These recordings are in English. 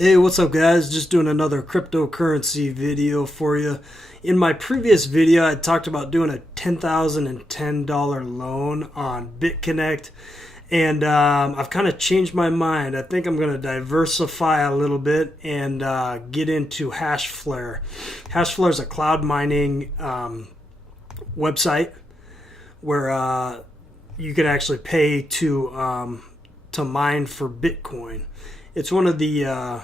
Hey, what's up guys? Just doing another cryptocurrency video for you. In my previous video, I talked about doing a $10,010 loan on Bitconnect, and I've kind of changed my mind. I think I'm going to diversify a little bit and get into Hashflare. Hashflare is a cloud mining website where you can actually pay to mine for Bitcoin. It's one of the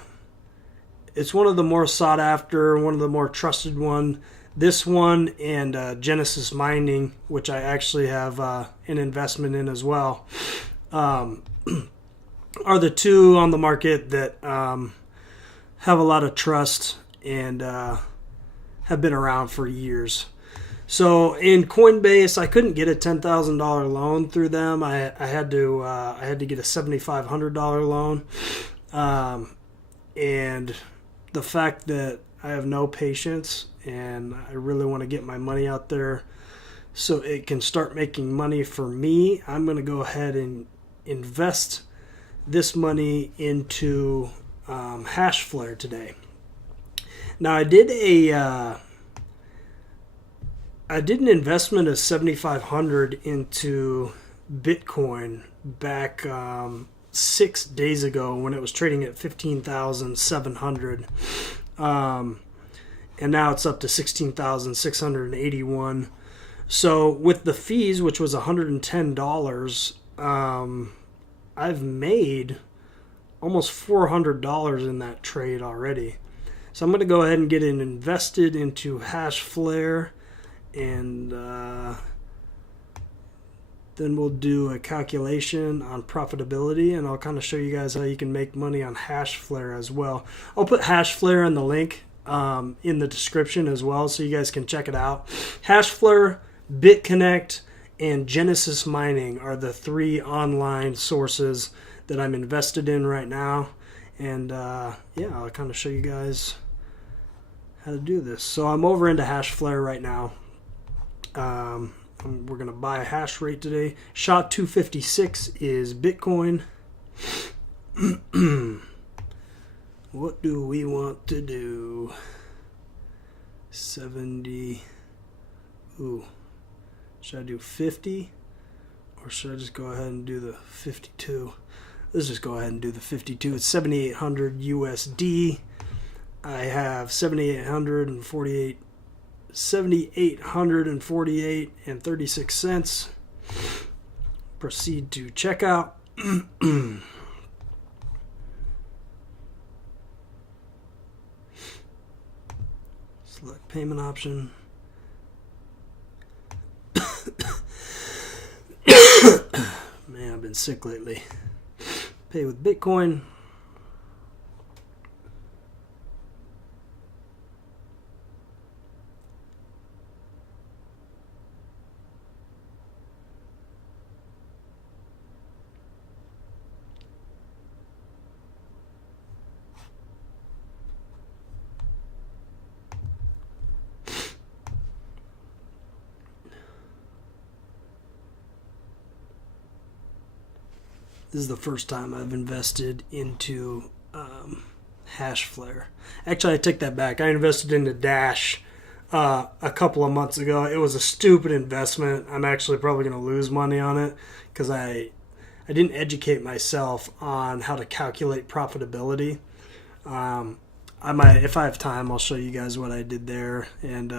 more sought after, one of the more trusted one. This one and Genesis Mining, which I actually have an investment in as well, are the two on the market that have a lot of trust and have been around for years. So in Coinbase, I couldn't get a $10,000 loan through them. I had to get a $7,500 loan. And the fact that I have no patience and I really want to get my money out there so it can start making money for me, I'm going to go ahead and invest this money into Hashflare today. Now I did an investment of $7,500 into Bitcoin back 6 days ago when it was trading at 15,700, and now it's up to 16,681. So with the fees, which was $110, I've made almost $400 in that trade already. So I'm going to go ahead and get it invested into Hashflare, and then we'll do a calculation on profitability, and I'll kind of show you guys how you can make money on Hashflare as well. I'll put Hashflare in the link in the description as well, so you guys can check it out. Hashflare, Bitconnect, and Genesis Mining are the three online sources that I'm invested in right now. And yeah, I'll kind of show you guys how to do this. So I'm over into Hashflare right now. We're going to buy a hash rate today. SHA-256 is Bitcoin. What do we want to do? 70. Ooh. Should I do 50? Or should I just go ahead and do the 52? Let's just go ahead and do the 52. It's 7,800 USD. I have 7,848 and 36 cents. Proceed to checkout. Select payment option. Man, I've been sick lately. Pay with Bitcoin. This is the first time I've invested into Hashflare. Actually, I take that back. I invested into Dash a couple of months ago. It was a stupid investment. I'm actually probably going to lose money on it because I didn't educate myself on how to calculate profitability. If I have time, I'll show you guys what I did there, and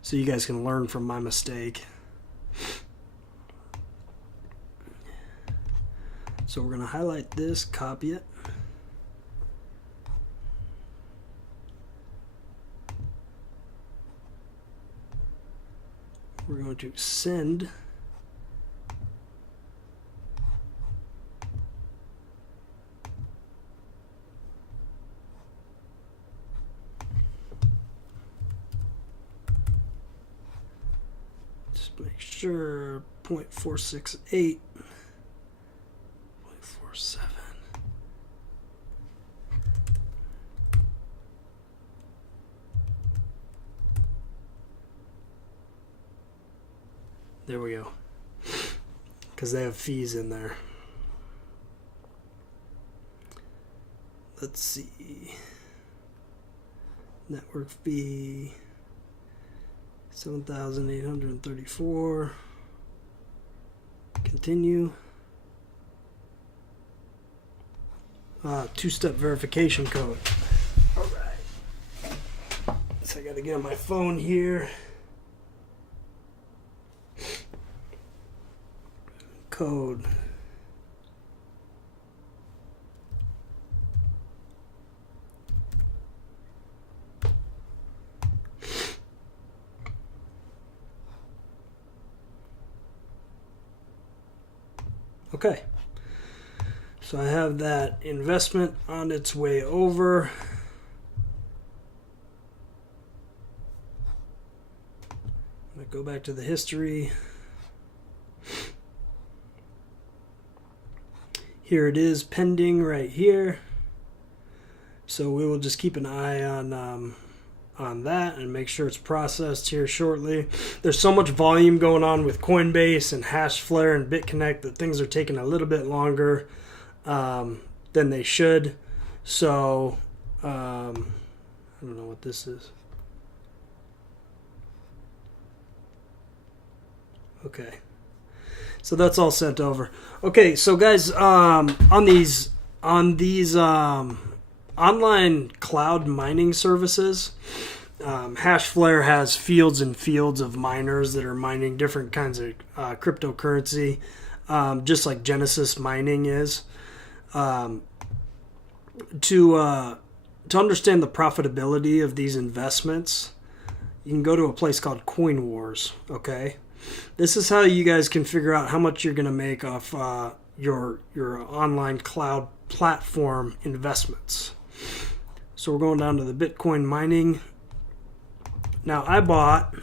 so you guys can learn from my mistake. So we're going to highlight this, copy it. We're going to send. Just make sure 0.468. 0.47. There we go. Because they have fees in there. let's see. Network fee 7,834. Continue. Two-step verification code. All right. So I got to get on my phone here. Code. Okay, so I have that investment on its way over. I'm going to go back to the history. Here it is pending right here. So we will just keep an eye on that and make sure it's processed here shortly. There's so much volume going on with Coinbase and Hashflare and Bitconnect that things are taking a little bit longer than they should. So I don't know what this is. Okay, so that's all sent over. Okay, so guys, on these online cloud mining services, Hashflare has fields and fields of miners that are mining different kinds of cryptocurrency, just like Genesis Mining is. To understand the profitability of these investments, you can go to a place called Coin Wars. Okay, this is how you guys can figure out how much you're going to make off your online cloud platform investments. So we're going down to the Bitcoin mining. Now I bought,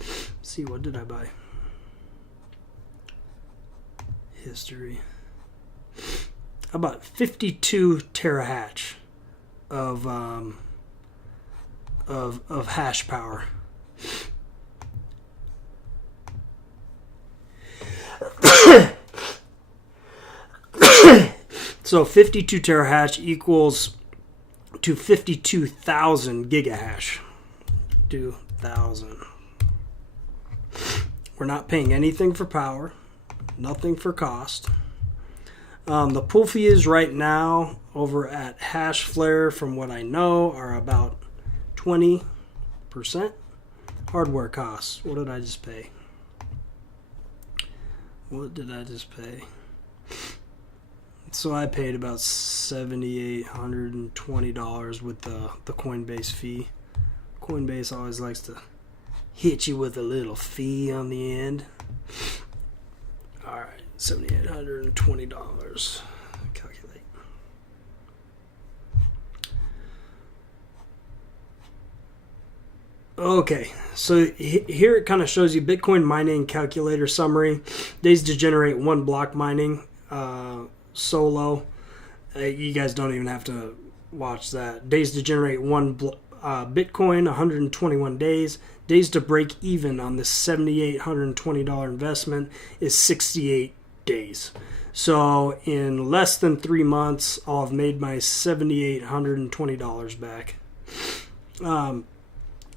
let's see, what did I buy? History. I bought 52 terahash of hash power. So 52 terahash equals to 52,000 gigahash. 2,000. We're not paying anything for power, nothing for cost. The pool fees right now over at Hashflare, from what I know, are about 20%. Hardware costs. What did I just pay? So I paid about $7,820 with the Coinbase fee. Coinbase always likes to hit you with a little fee on the end. All right, $7,820. Calculate. Okay, so here it kind of shows you Bitcoin mining calculator summary. Days to generate one block mining. Solo. You guys don't even have to watch that. Days to generate one Bitcoin, 121 days. Days to break even on this $7,820 investment is 68 days. So in less than 3 months, I'll have made my $7,820 back.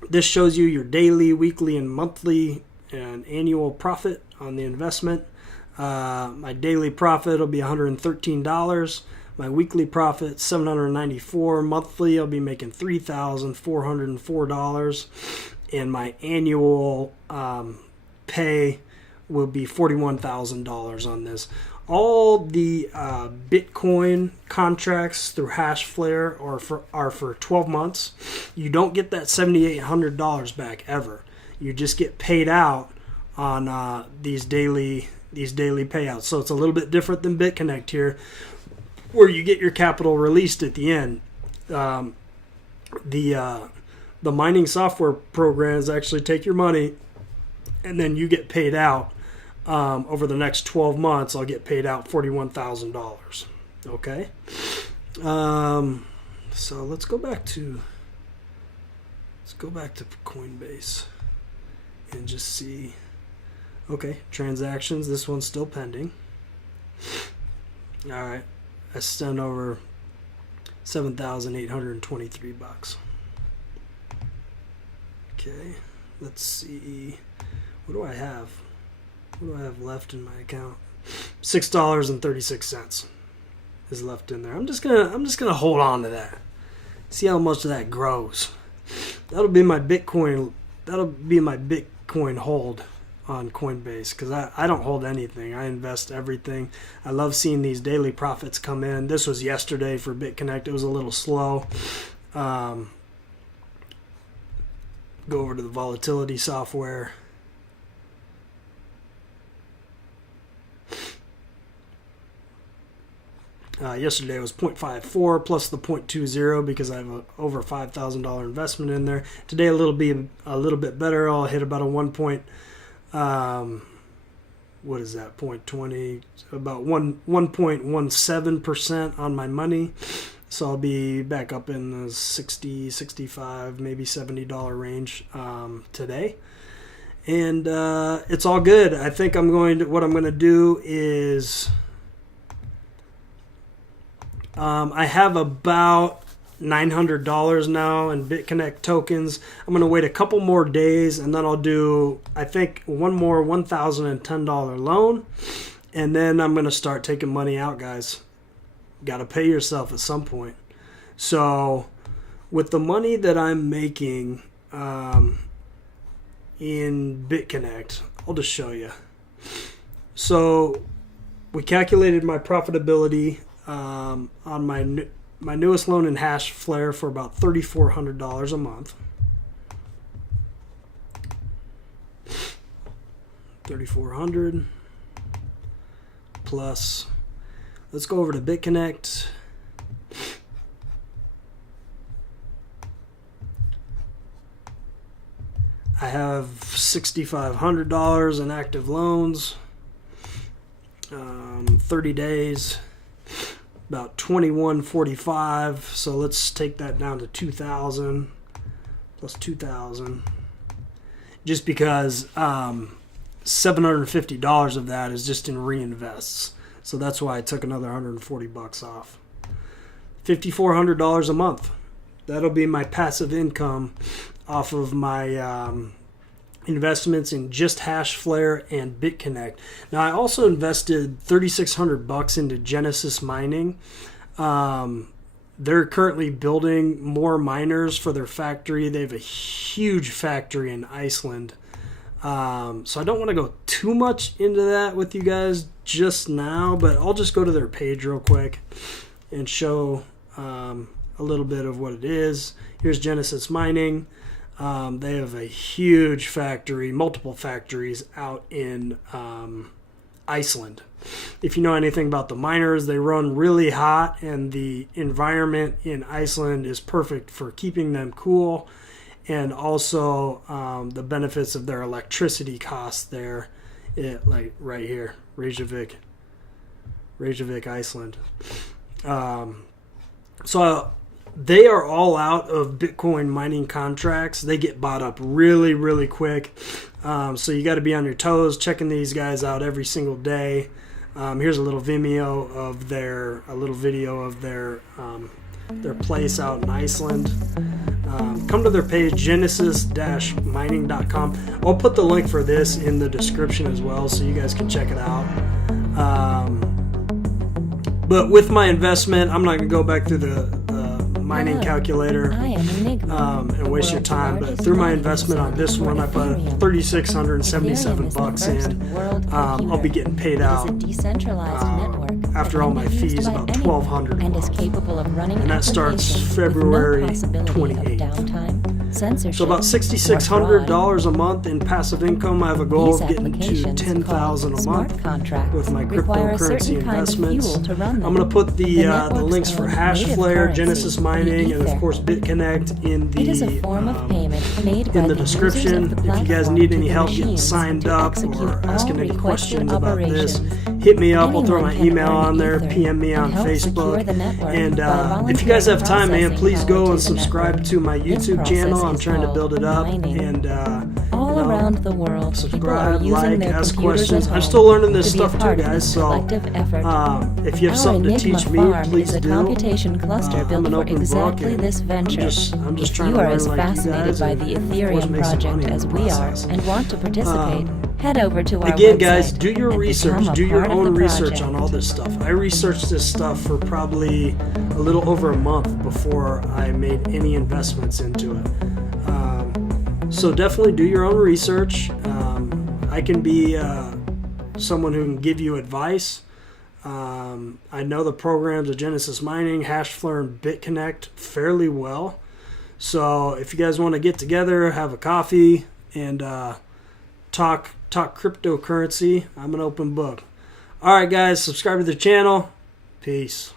This shows you your daily, weekly, and monthly and annual profit on the investment. My daily profit will be $113. My weekly profit $794. Monthly, I'll be making $3,404, and my annual pay will be $41,000 on this. All the Bitcoin contracts through Hashflare are for 12 months. You don't get that $7,800 back ever. You just get paid out on these daily payouts. So it's a little bit different than Bitconnect here, where you get your capital released at the end. The mining software programs actually take your money and then you get paid out. Over the next 12 months, I'll get paid out $41,000. Okay. So let's go back to Coinbase and just see. Okay, transactions. This one's still pending. All right, I sent over $7,823. Okay, let's see. What do I have? What do I have left in my account? $6.36 is left in there. I'm just gonna hold on to that. See how much of that grows. That'll be my Bitcoin. That'll be my Bitcoin hold on Coinbase, because I don't hold anything. I invest everything. I love seeing these daily profits come in. This was yesterday for Bitconnect. It was a little slow. Go over to the volatility software. Yesterday was 0.54 plus the 0.20 because I have a over $5,000 investment in there. Today a little bit better. I'll hit about a 1.20, about 1.17% on my money. So I'll be back up in the 60, 65, maybe $70 range today. And it's all good. I think what I'm going to do is I have about $900 now in Bitconnect tokens. I'm going to wait a couple more days, and then I'll do, I think, one more $1,010 loan, and then I'm going to start taking money out, guys. Got to pay yourself at some point. So with the money that I'm making in Bitconnect, I'll just show you. So we calculated my profitability on my newest loan in Hashflare for about $3,400 a month. $3,400 plus. Let's go over to Bitconnect. I have $6,500 in active loans. 30 days. About 2145, so let's take that down to 2,000 plus 2,000. Just because $750 of that is just in reinvests, so that's why I took another $140 off. $5,400 a month. That'll be my passive income off of my investments in just Hashflare and Bitconnect. Now I also invested $3,600 into Genesis Mining. They're currently building more miners for their factory. They have a huge factory in Iceland. So I don't want to go too much into that with you guys just now, but I'll just go to their page real quick and show a little bit of what it is. Here's Genesis Mining. They have a huge factory, multiple factories out in Iceland. If you know anything about the miners, they run really hot, and the environment in Iceland is perfect for keeping them cool, and also the benefits of their electricity costs there, like right here, Reykjavik, Iceland. So they are all out of Bitcoin mining contracts. They get bought up really, really quick. So you got to be on your toes, checking these guys out every single day. Here's a little video of their place out in Iceland. Come to their page, genesis-mining.com. I'll put the link for this in the description as well, so you guys can check it out. But with my investment, I'm not going to go back through the mining calculator and waste your time, but through my investment on this one, I put $3,677 in. I'll be getting paid out after all my fees about $1,200 a month, and that starts February 28th. So about $6,600 a month in passive income. I have a goal of getting to $10,000 a month with my cryptocurrency investments. I'm going to put the links for Hashflare, Genesis Mining, and of course Bitconnect in the description. If you guys need any help getting signed up or asking any questions about this, hit me up. I'll throw my email on there, PM me on Facebook. And if you guys have time, man, please go and subscribe to my YouTube channel. I'm trying to build it up, and around the world, people are subscribe, using like, their ask computers questions. at home I'm still learning this to be a stuff too, part of guys. this So collective effort. if you have Our something to Enigma teach me, farm please is a do. computation cluster built I'm an for open book, exactly and this venture. I'm just If trying you to are learn as like you fascinated guys, by the and of course Ethereum make some money project in as the we are process. and want to participate, head over to our Again, website guys, do your and research. become a Do your part of own the research project. on all this stuff. I researched this stuff for probably a little over a month before I made any investments into it. So definitely do your own research. I can be someone who can give you advice. I know the programs of Genesis Mining, Hashflare, and Bitconnect fairly well. So if you guys want to get together, have a coffee, and talk cryptocurrency, I'm an open book. All right, guys, subscribe to the channel. Peace.